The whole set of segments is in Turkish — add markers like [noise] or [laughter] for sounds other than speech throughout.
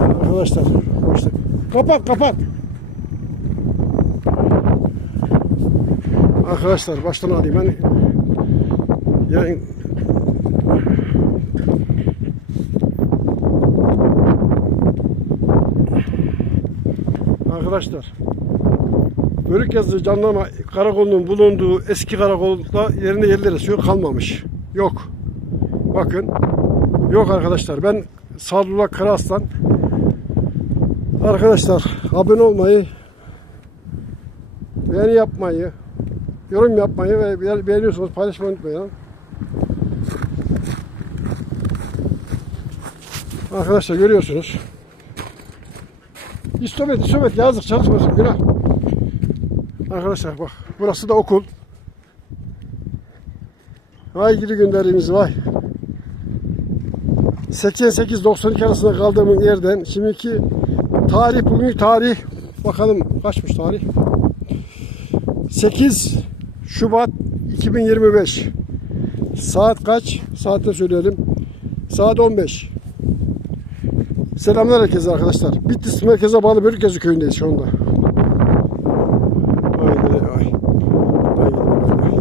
Arkadaşlar işte kapat kapat. Arkadaşlar baştan alayım hani yayın Arkadaşlar Bölükyazı Jandarma Karakolu'nun bulunduğu eski karakolda yerine yerler esiyor kalmamış. Yok. Bakın. Yok arkadaşlar. Ben Sadullah Karaslan. Arkadaşlar abone olmayı beğeni yapmayı yorum yapmayı ve be- beğeniyorsanız paylaşmayı unutmayın. Arkadaşlar görüyorsunuz. İstop et, istop et. Yazık çalışmasın. Günah. Arkadaşlar bak. Burası da okul. Vay gidi günlerimiz vay. 88-92 arasında kaldığım yerden şimdiki tarih bugünkü tarih bakalım kaçmış tarih? 8 Şubat 2025 saat kaç? Saatte söyleyelim. Saat 15 Selamlar herkese arkadaşlar. Bitlis merkeze bağlı Bölüközü köyündeyiz şu anda Vay gidi vay. Vay gidi vay.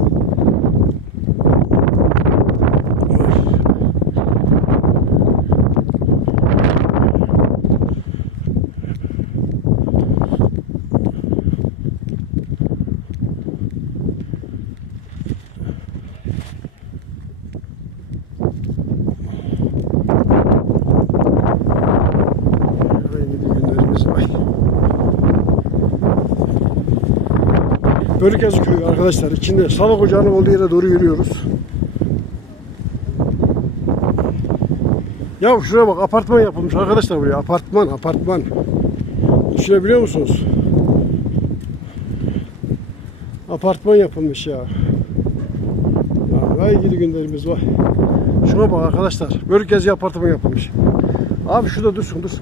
Vay gidi günlerimiz vay. Bölüközü köyü arkadaşlar içinde Salak Ocağı'nın olduğu yere doğru yürüyoruz. Ya şuraya bak apartman yapılmış arkadaşlar buraya apartman apartman. Düşünebiliyor musunuz? Apartman yapılmış ya. Vay gidi günlerimiz var. Şuna bak arkadaşlar. Bölükezi apartman yapılmış. Abi şurada dursun dursun.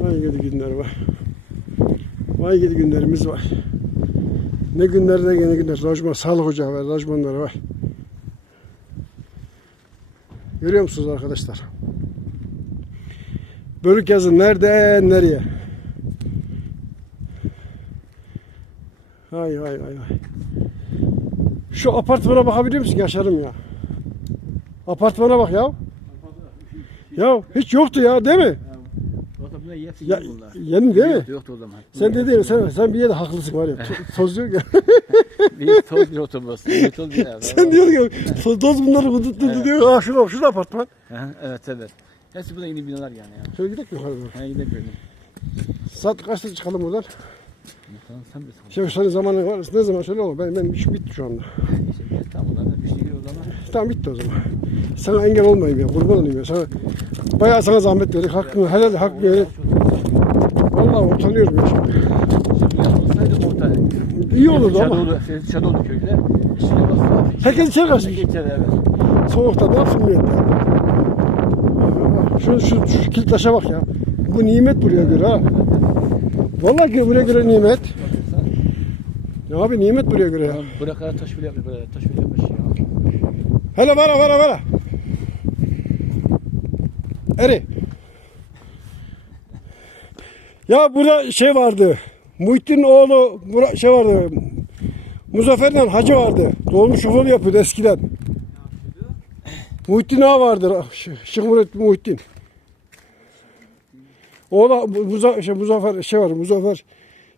Vay gidi günler var. Vay gidi günlerimiz var. Ne günler ne gene günler. Lojman, sağlık ocağı var, lojmanlar var. Görüyor musunuz arkadaşlar? Bölük yazın nereden nereye? Hay hay hay hay. Şu apartmana bakabiliyor musun? Yaşarım ya. Apartmana bak ya. Ya hiç yoktu ya değil mi? Bunlar hepsi Ya, bunlar. yeni değil mi? Yoktu, o zaman. Sen dediğin sen, sen bir yerde haklısın var ya. To- Toz yok ya. [laughs] Bir toz bir otobüs. Bir toz bir ev. sen diyorsun ya toz, toz bunları kudurttu diyor. Ah şurada şurada apartman. Evet evet. Hepsi burada yeni binalar yani. ya. Şöyle gidelim yukarı doğru. Ha gidelim böyle. Saat kaçta çıkalım buradan? Tamam sen de sor. Şey senin zamanın var. Ne zaman söyle ama ben, benim işim bitti şu anda. İşte, tamam bir şey. Tamam bitti o zaman. Sana engel olmayayım ya. Kurban olayım ya. Sana, bayağı sana zahmet verdik. Hakkını helal hakkını helal. Vallahi utanıyorum ya. Şimdi yapılsaydı orta. İyi olurdu ama. Çadoğlu, Çadoğlu köyde. Şimdi bak. Herkes içeri kaçmış. Geçer evet. Soğukta ne yapsın millet ya? Şu, şu, şu kilitlaşa bak ya. Bu nimet buraya göre ha. Vallahi ki buraya göre nimet. Ya abi nimet buraya göre ya. Buraya kadar taş bile yapmış. Buraya taş bile yapmış ya. Hele vara vara vara. Eri. Ya burada şey vardı. Muhittin oğlu bura- şey vardı. Muzaffer'den hacı vardı. Dolmuş ufolu yapıyordu eskiden. Muhittin ağa vardı. Ş- Şeyh Muhittin. Muhittin. Oğlu Muza, şey, Muzaffer şey var Muzaffer.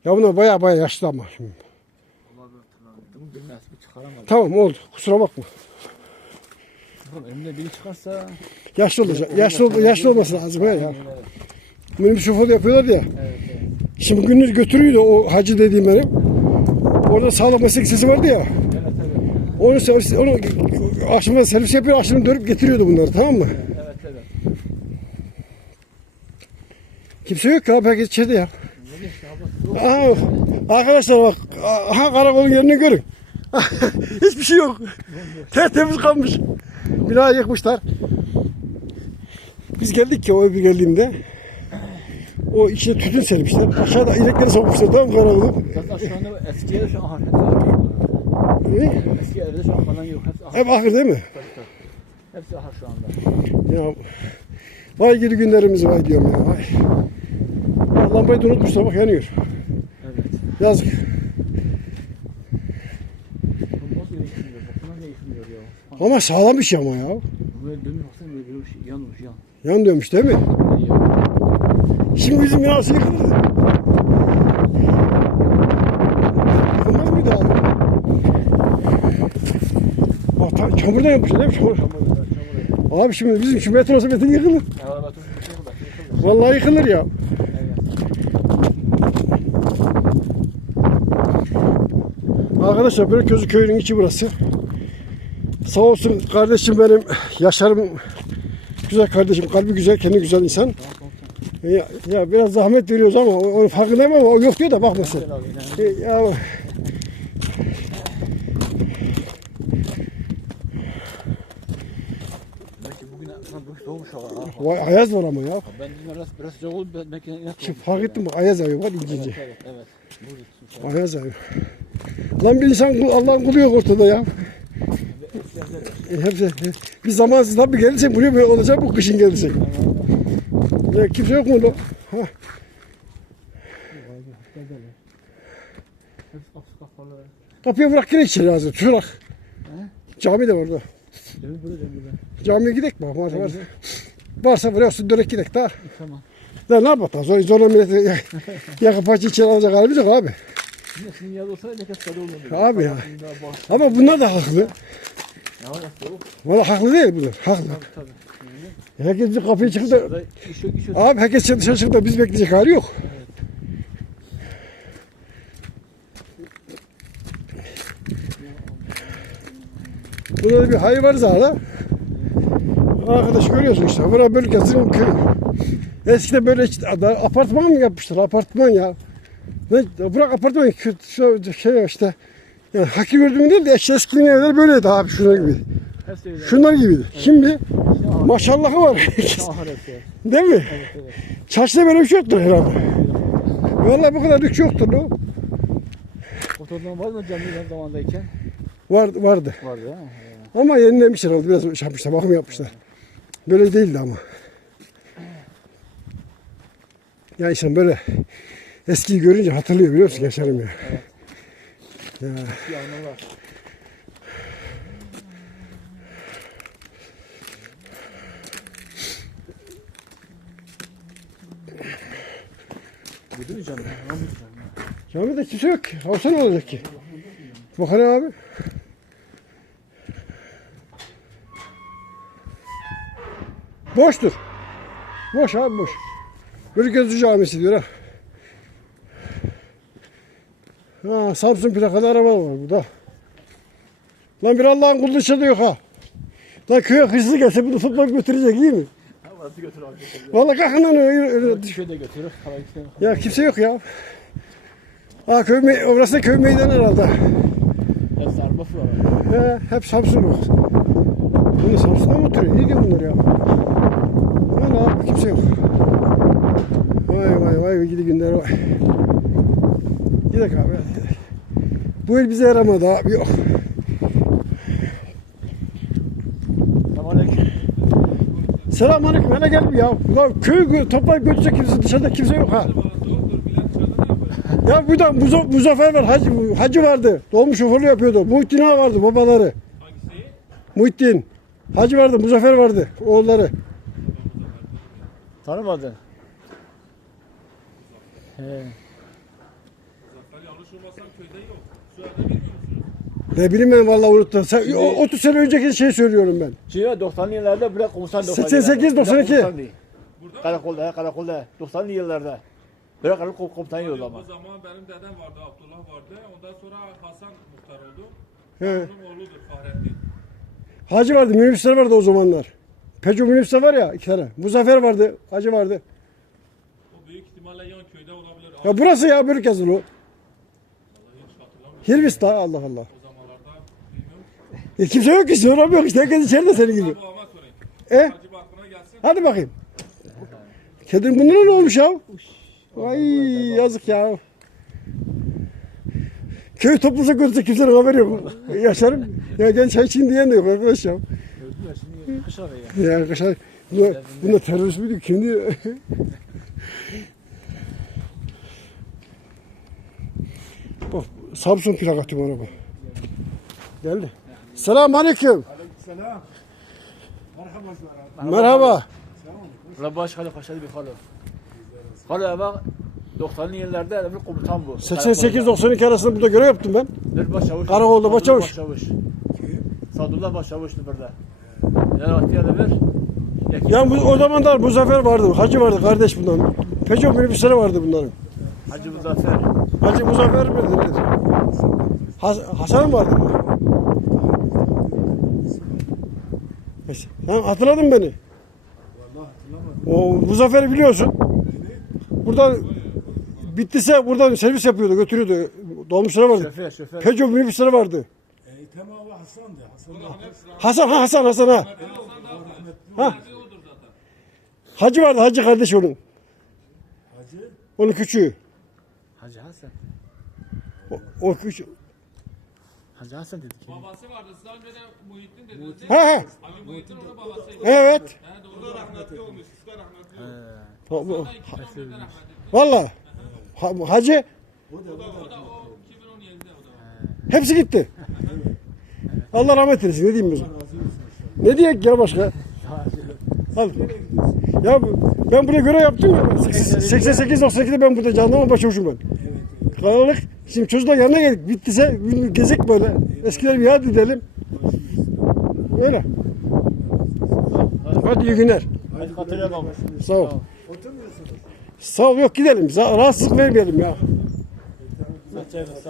Ya bunlar baya baya yaşlı ama. Şimdi. Tamam oldu. Kusura bakma. Oğlum biri çıkarsa. Yaşlı olacak. Yaşlı, yaşlı olması lazım ya. Benim şoför yapıyorlar ya. evet. evet. Şimdi gündüz götürüyordu o hacı dediğim benim. Orada sağlık meslek lisesi vardı ya. Evet evet. Onu, servis, onu akşamda servis yapıyor, akşam dönüp getiriyordu bunları tamam mı? Evet evet. Kimse yok ki abi herkes içeride ya. Aha, arkadaşlar bak, aha karakolun yerini görün. [laughs] Hiçbir şey yok. Tertemiz kalmış. Binayı yıkmışlar. Biz geldik ya o öbür geldiğimde. O içine tütün sermişler. Aşağıda inekleri sokmuşlar mı karavulu. Zaten şu anda eski evde şu an. Ne? Eski evde şu an falan yok. Hepsi ahır. Hep ahır değil mi? Tabii, tabii. Hepsi ahır şu anda. Ya vay gidi günlerimiz vay diyorum ya vay. Ya Lambayı da unutmuşlar bak yanıyor. Evet. Yazık. Ama sağlam bir şey ama ya. Böyle dönüyor baksana böyle bir şey yanmış yan. Yan dönmüş değil mi? Şimdi bizim binası yıkıldı. Yıkılmaz mıydı abi? Bak ta- çamurdan yapmışlar değil mi? Çamur. Abi şimdi bizim şu metro sepeti yıkılır. Vallahi yıkılır ya. Arkadaşlar Bölüközü köyünün içi burası. Sağ olsun kardeşim benim Yaşar'ım güzel kardeşim kalbi güzel kendi güzel insan. Ya, ya biraz zahmet veriyoruz ama o- onun farkındayım ama o yok diyor da bak yani. E, Ya, vay ayaz var ama ya. Ben dedim biraz biraz sıcak oldu belki yine Şimdi fark ya. ettin mi? Ayaz ayıyor var ince ince. Evet evet. Ayaz ayıyor. Lan bir insan Allah'ın kulu yok ortada ya. E, hepsi, bir zamansız tabii gelirse buraya böyle olacak bu kışın gelirse. Ya, kimse yok mu lan? Ha. Kapıya bırak yine içeri. Tutarak. He? Cami de var orada. Camiye gidek mi? Varsa, varsa. varsa buraya olsun dönek gidek daha. Tamam. Ya ne yapalım? Sonra, sonra milleti ya- yakıp paça içeri alacak halimiz yok abi. Abi ya. Ama bunlar da haklı. Valla haklı değil bunlar. Haklı. Tabii tabii. Herkes kapıya çıktı da. Abi herkes dışarı çıktı da biz bekleyecek hali yok. Burada da bir hayır var zaten. Arkadaş görüyorsun işte. Bura bölgesinin köyü. Eskiden böyle işte apartman mı yapmışlar? Apartman ya. Ne, bırak apartman şey işte. Yani haki gördüğüm değil de eski eskinin evleri böyleydi abi şunlar gibi. Öyle. Şunlar gibiydi. Şimdi. Maşallahı var. [laughs] Değil mi? Evet evet. Çarşıda böyle bir şey yoktur herhalde. Vallahi bu kadar lüks yoktur o. Otodan var mı cami ben zamandayken? Var, vardı. Vardı ya. Ama yenilemişler herhalde. Biraz şey yapmışlar, bakım yapmışlar. Böyle değildi ama. Ya insan böyle eskiyi görünce hatırlıyor biliyor musun Yaşar'ım ya. Ya Bir anı var. Bu değil canım? Canım. camide kimse yok ki. Olsa ne olacak ki? Bakın abi. Boştur. Boş abi boş. Bir gözlü camisi diyor ha. Ha, Samsun plakalı araba var burada. Lan bir Allah'ın kulu yok ha. Lan köye hırsız gelse bunu toplayıp götürecek iyi mi? Havası götür abi. Vallahi kalkın lan öyle, öyle. Düşüyor da götürür. Ya kimse yok ya. Ha köy, me- orası da köy meydanı herhalde. Hepsi arabası var. He, hep Samsunlu. Bunu Samsun'a mı oturuyor? İyi ki bunlar ya. Valla abi kimse yok. Vay vay vay gidi günler vay. Gidelim abi. hadi. Bu el bize yaramadı abi yok. Selamünaleyküm. Selamünaleyküm hele gel bir ya. Ulan köy toplayıp götürecek kimse dışarıda kimse yok ha. Ya burada Muzo- Muzaffer var hacı, hacı vardı. Dolmuş şoförlüğü yapıyordu. Muhittin Ağa vardı babaları. Hangisi? Muhittin. Hacı vardı, Muzaffer vardı. Oğulları. Tanımadın. He. Zafer yanlış olmasam köyde yok. Soyadı bilmiyor musunuz? Ne bileyim ben vallahi unuttum. Sen, o- 30 sene önceki şey söylüyorum ben. Şimdi 90'lı yıllarda bırak komutan 88, 92. Karakolda, karakolda 90'lı yıllarda. Bırak karakol komutan yolu ama. O zaman benim dedem vardı, Abdullah vardı. Ondan sonra Hasan muhtar oldu. He. Onun oğludur Fahrettin. Hacı vardı, minibüsler vardı o zamanlar. Peugeot minibüsler var ya iki tane. Muzaffer vardı, Hacı vardı. O büyük ihtimalle yan köyde olabilir. Ya burası ya Bölük yazılı o. Vallahi hiç hatırlamıyorum. Hilvis daha Allah Allah. E, kimse yok ki soramıyor işte herkes içeride senin gibi. E hadi bakayım. Kedinin bunlara ne olmuş ya? Ay yazık ya. Köy topluluğu görse kimsenin haberi yok. Yaşarım. Ya gel çay için diyen de yok arkadaş ya. Şimdi kışa ya. Ya arkadaşlar bunlar, bunlar terörist miydi? Kimdi? Bak Samsun plakatı bu araba. Geldi. Selamun aleyküm. Selam. Merhaba. Merhaba. La baş halı kaşadı bir halı. Halı ama 90'lı yıllarda bir komutan bu. 88-92 arasında burada görev yaptım ben. Bir başçavuş. Karakolda Sadullah başçavuş. başçavuş. Sadullah başçavuştu burada. Yani vakti yerine bir. Yakın- Ya bu, o zamanlar Muzaffer vardı, Hacı vardı kardeş bunların. Peugeot minibüsleri vardı bunların. Hacı Muzaffer. Hacı Muzaffer mi? Has, Hasan vardı mı? Sen hatırladın beni. O Muzaffer'i biliyorsun. Buradan bittiyse buradan servis yapıyordu, götürüyordu. Dolmuşları vardı. Şoför şoför. Peugeot minibüsleri vardı. Tamam abi Hasan'dı. Hasan, ha Hasan, Hasan ha. Ha. Hacı vardı, Hacı kardeş onun. Hacı. Onun küçüğü. Hacı Hasan. O, o küçüğü. Hacı Hasan dedik. ya. Babası vardı. Siz daha önce de Muhittin dediniz. değil He mi? he. Ali Muhittin onun babasıydı. Evet. He doğru. rahmetli olmuş. Usta rahmetli olmuş. Ha, bu- O da 2011'de rahmetli. Valla. Ha, hacı O da o 2017'de o da. hepsi gitti. Allah rahmet eylesin. Ne diyeyim biz? Ne diyek ya başka? Al. Ya bu- ben buraya göre yaptım ya. 88-98'de ben burada jandarma başçavuşum ben. Kalabalık. Şimdi çocuklar yanına geldik. Bittiyse gezek böyle. Eskiler bir yad edelim. Öyle. Hadi iyi günler. Hadi hatırlayamam. Sağ ol. Sağ ol yok gidelim. Rahatsızlık vermeyelim ya.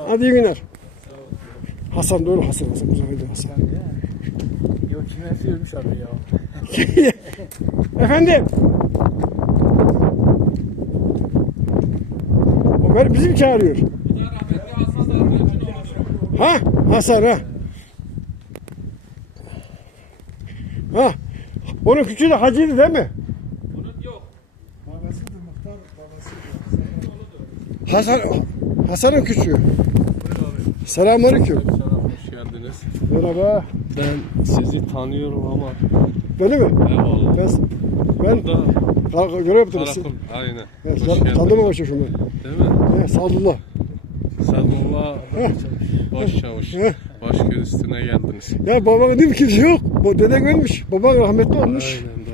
Hadi iyi günler. Hasan doğru Hasan Hasan Muzaffer Hasan. Yok kim hepsi ölmüş abi ya. [laughs] Efendim. O ben bizim çağırıyor. Bu da rahmetli Hasan Darbeç'in oğludur. Ha Hasan ha. Ha. Onun küçüğü de hacıydı değil mi? Bunun yok. babasıdır muhtar babası. Hasan Hasan'ın küçüğü. Selamünaleyküm. Selam, hoş geldiniz. Merhaba. Ben sizi tanıyorum ama Beni mi? eyvallah. Ben ben Burada Kar- görev yaptım. Karakol, aynen. Evet, hoş geldiniz. jandarma başçavuşum ben. Değil mi? Evet, Sadullah. Heh. Baş göz üstüne geldiniz. Ya babana dedim kimse yok. Bu deden ölmüş. Baban rahmetli olmuş. Aynen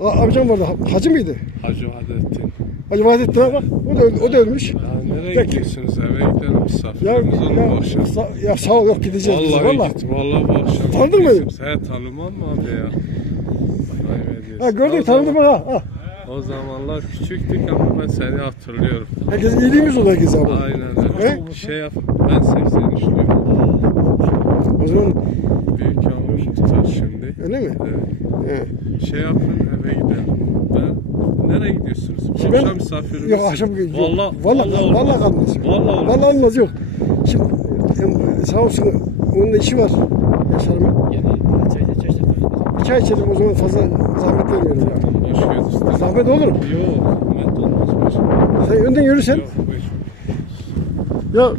doğru. A- amcam vardı. ha- Hacı mıydı? Hacı Hadettin. Hacı Vahdettin ha bak. O da, öl- o da ölmüş. Ya nereye Peki. gidiyorsunuz? Eve gidelim misafirimiz olur ya, bu akşam. sa- ya sağ ol yok gideceğiz biz. Vallahi Valla. git. Vallahi bu akşam. Tanıdın mı gideceğiz. He tanımam mı abi ya? Vay be diyorsun. Ha gördün O ha. ha. O zamanlar küçüktük ama ben seni hatırlıyorum. Herkes iyiliğimiz herkes ama. Aynen öyle. Şey yap. Ben 83'lüyüm. O zaman Büyük abim tutar şimdi. öyle mi? Evet. He. Şey yapın eve gidelim. Ben nereye gidiyorsunuz? Bu Şimdi ben- akşam misafirimiz. Yok akşam yok. Vallahi Vallahi, vallahi, vallahi, olmaz. kalmaz. Vallahi olmaz. Vallahi olmaz yok. Şimdi em, sağ olsun onun da işi var. Yaşar'ımın. Yani çay çay çay. Bir çay içelim o zaman fazla zahmet vermeyelim ya. Üstüne. Zahmet olur mu? Yok. Sen önden yürüsen. Yok. Ya